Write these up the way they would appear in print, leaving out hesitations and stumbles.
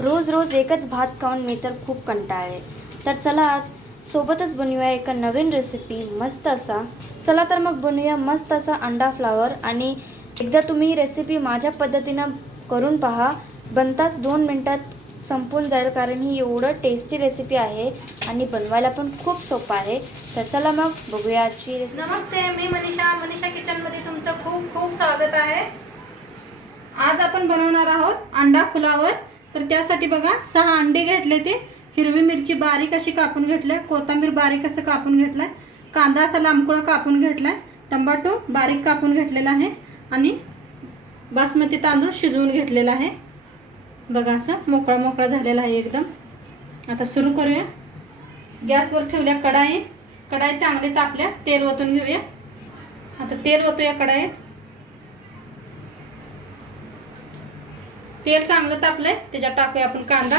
रोज रोज एकच भात खाऊन मी तर खूप कंटाळले. तर चला आज सोबतच बनवूया एका नवीन रेसिपी मस्त असा. चला तर मग बनवूया मस्त असा अंडा फ्लावर. आणि एकदा तुम्ही रेसिपी माझ्या पद्धतीनं करून पहा, बनताच 2 मिनटात संपून जाईल, कारण ही एवढं टेस्टी रेसिपी आहे आणि बनवायला पण खूप सोपं आहे. तर चला मग बघूया आजची रेसिपी. नमस्ते, मी मनीषा किचनमध्ये तुमचं खूप खूप स्वागत आहे. आज आपण बनवणार आहोत अंडा फ्लावर. तर त्यासाठी बघा 6 अंडे घेतले, ते हिरवी मिरची बारीक अशी कापून घेतली, कोथिंबीर बारीक असं कापून घेतलाय, कांदा असा लांबकुळा कापून घेतलाय, टमाटो बारीक कापून घेतलेला आहे आणि बासमती तांदूळ शिजवून घेतलेला आहे. बघा असं मोकळा मोकळा झालेला आहे एकदम. आता सुरू करूया. गॅसवर ठेवल्या कढाई चांगली तापल्या, तेल ओतून घेऊया. आता तेल ओतूया कढाईत. तेल चांगलं तापलंय, त्याच्यात टाकूया आपण कांदा.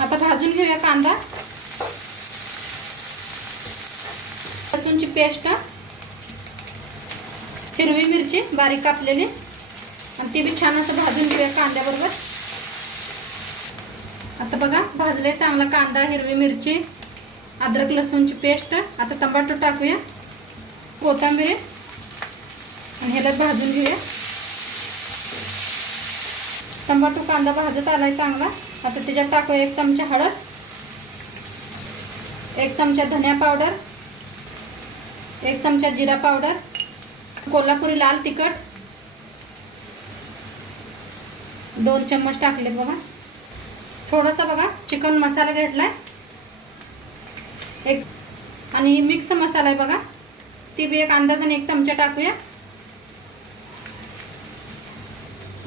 आता भाजून घेऊया कांदा. लसूणची पेस्ट, हिरवी मिरची बारीक कापलेली, आणि ती बी छान असं भाजून घेऊया कांद्याबरोबर. आता बघा भाजले चांगला कांदा, हिरवी मिरची, अद्रक लसूणची पेस्ट. आता टमाटो टाकूया, कोथिंबीर, आणि ह्याला भाजून घेऊया. टमाटो कांदा भाजत आलाय चांगला. आता त्याच्यात टाकूया 1 चमचा हळद, 1 चमचा धनिया पावडर, 1 चमचा जिरा पावडर, कोल्हापुरी लाल तिखट 2 चम्मच टाकले बघा. थोडासा बघा चिकन मसाला घेतलाय एक, आणि मिक्स मसाला आहे बघा, ती बी एक अंदाजाने 1 चमचा टाकूया.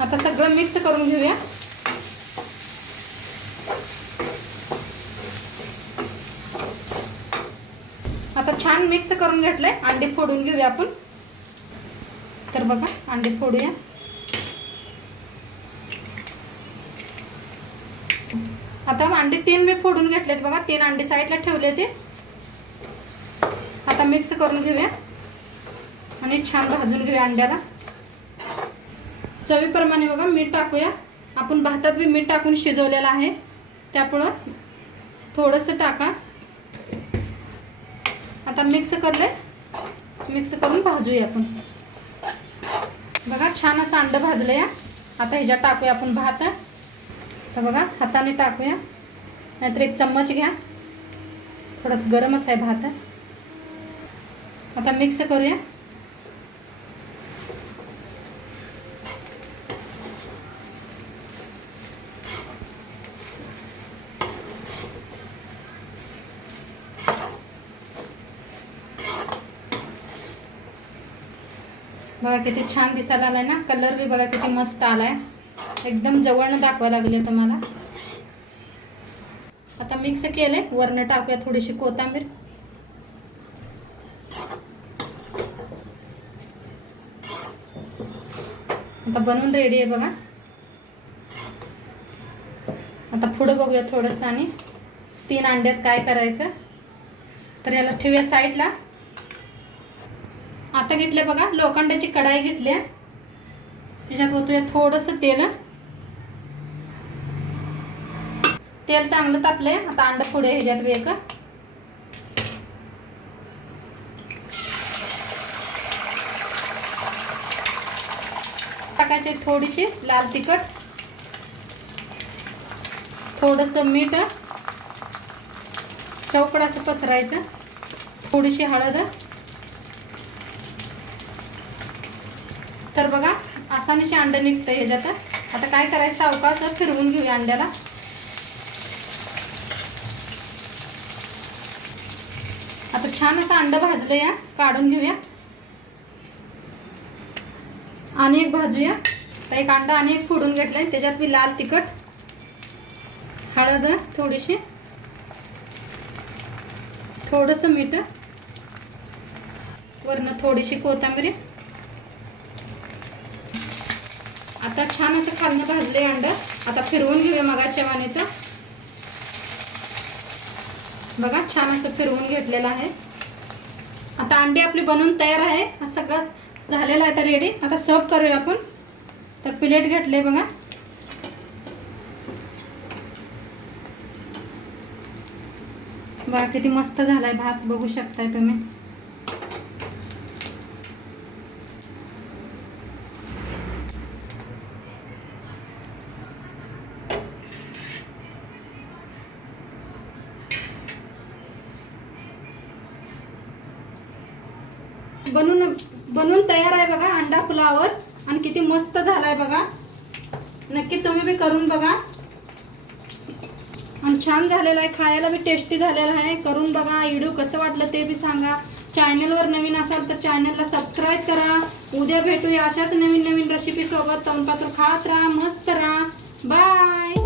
आता सगळं मिक्स करून घेऊया. आता छान मिक्स करून घेतलंय. अंडे फोडून घेऊया आपण. तर बघा अंडे फोडूया. आता अंडे 3 मी फोडून घेतलेत बघा. 3 अंडे साईडला ठेवले ते. आता मिक्स करून घेऊया आणि छान भाजून घेऊया अंड्याला. चवीप्रमाणे बघा मीठ टाकूया. आपण भातात बी मीठ टाकून शिजवलेलं आहे, त्यामुळं थोडंसं टाका. आता मिक्स करून भाजूया आपण. बघा छान असं अंडं भाजलं या. आता ह्याच्यात टाकूया आपण भात. तर बघा हाताने टाकूया, नाहीतर 1 चम्मच घ्या, थोडंसं गरमच आहे भात. आता मिक्स करूया. बघा किती छान दिसायला आलाय ना, कलर बी बघा किती मस्त आलाय. एकदम जवळनं दाखवायला लागले तुम्हाला. आता मिक्स केलंय. वरनं टाकूया थोडीशी कोथिंबीर. आता बनवून रेडी आहे बघा. आता पुढं बघूया थोडंसं. आणि 3 अंड्याच काय करायचं, तर याला ठेवूया साईडला. आता घेतले बघा लोखंडाची कढाई घेतली, त्याच्यात ओतूया थोडंसं तेल. तेल चांगलं तापलंय. आता अंडा फोडूया ह्याच्यात एक. टाकायचे थोडीशी लाल तिखट, थोडंसं मीठ, चौकड असं पसरायचं, थोडीशी हळद. तर बघा आसानीशी अंडं निघतं ह्याच्यात. आता काय करायचं, सावकाश फिरवून घेऊया अंड्याला. आता छान असं अंडं भाजलं या, काढून घेऊया. आणि एक भाजूया. तर 1 अंडा आणि एक फोडून घेतलाय, त्याच्यात मी लाल तिखट, हळद थोडीशी, थोडंसं मीठ, वरनं थोडीशी कोथिंबीर. आता छान असं खालनं भाजले अंडं. आता फिरवून घेऊया मगाच्या वाणीचं. बघा छान असं फिरवून घेतलेलं आहे. आता अंडी आपली बनवून तयार आहे. हा सगळं झालेलं आहे तर रेडी. आता सर्व करूया आपण. तर प्लेट घेतले बघा, बघा किती मस्त झालाय भात, बघू शकताय तुम्ही. बनवून तयार आहे बघा अंडा पुलावर. आणि किती मस्त झालाय बघा. नक्की तुम्ही बी करून बघा. आणि छान झालेला आहे, खायला बी टेस्टी झालेला आहे. करून बघा. व्हिडिओ कसं वाटलं ते बी सांगा. चॅनलवर नवीन असाल तर चॅनलला सबस्क्राईब करा. उद्या भेटूया अशाच नवीन नवीन रेसिपी सोबत. तोंडपात्र खात राहा, मस्त राहा. बाय.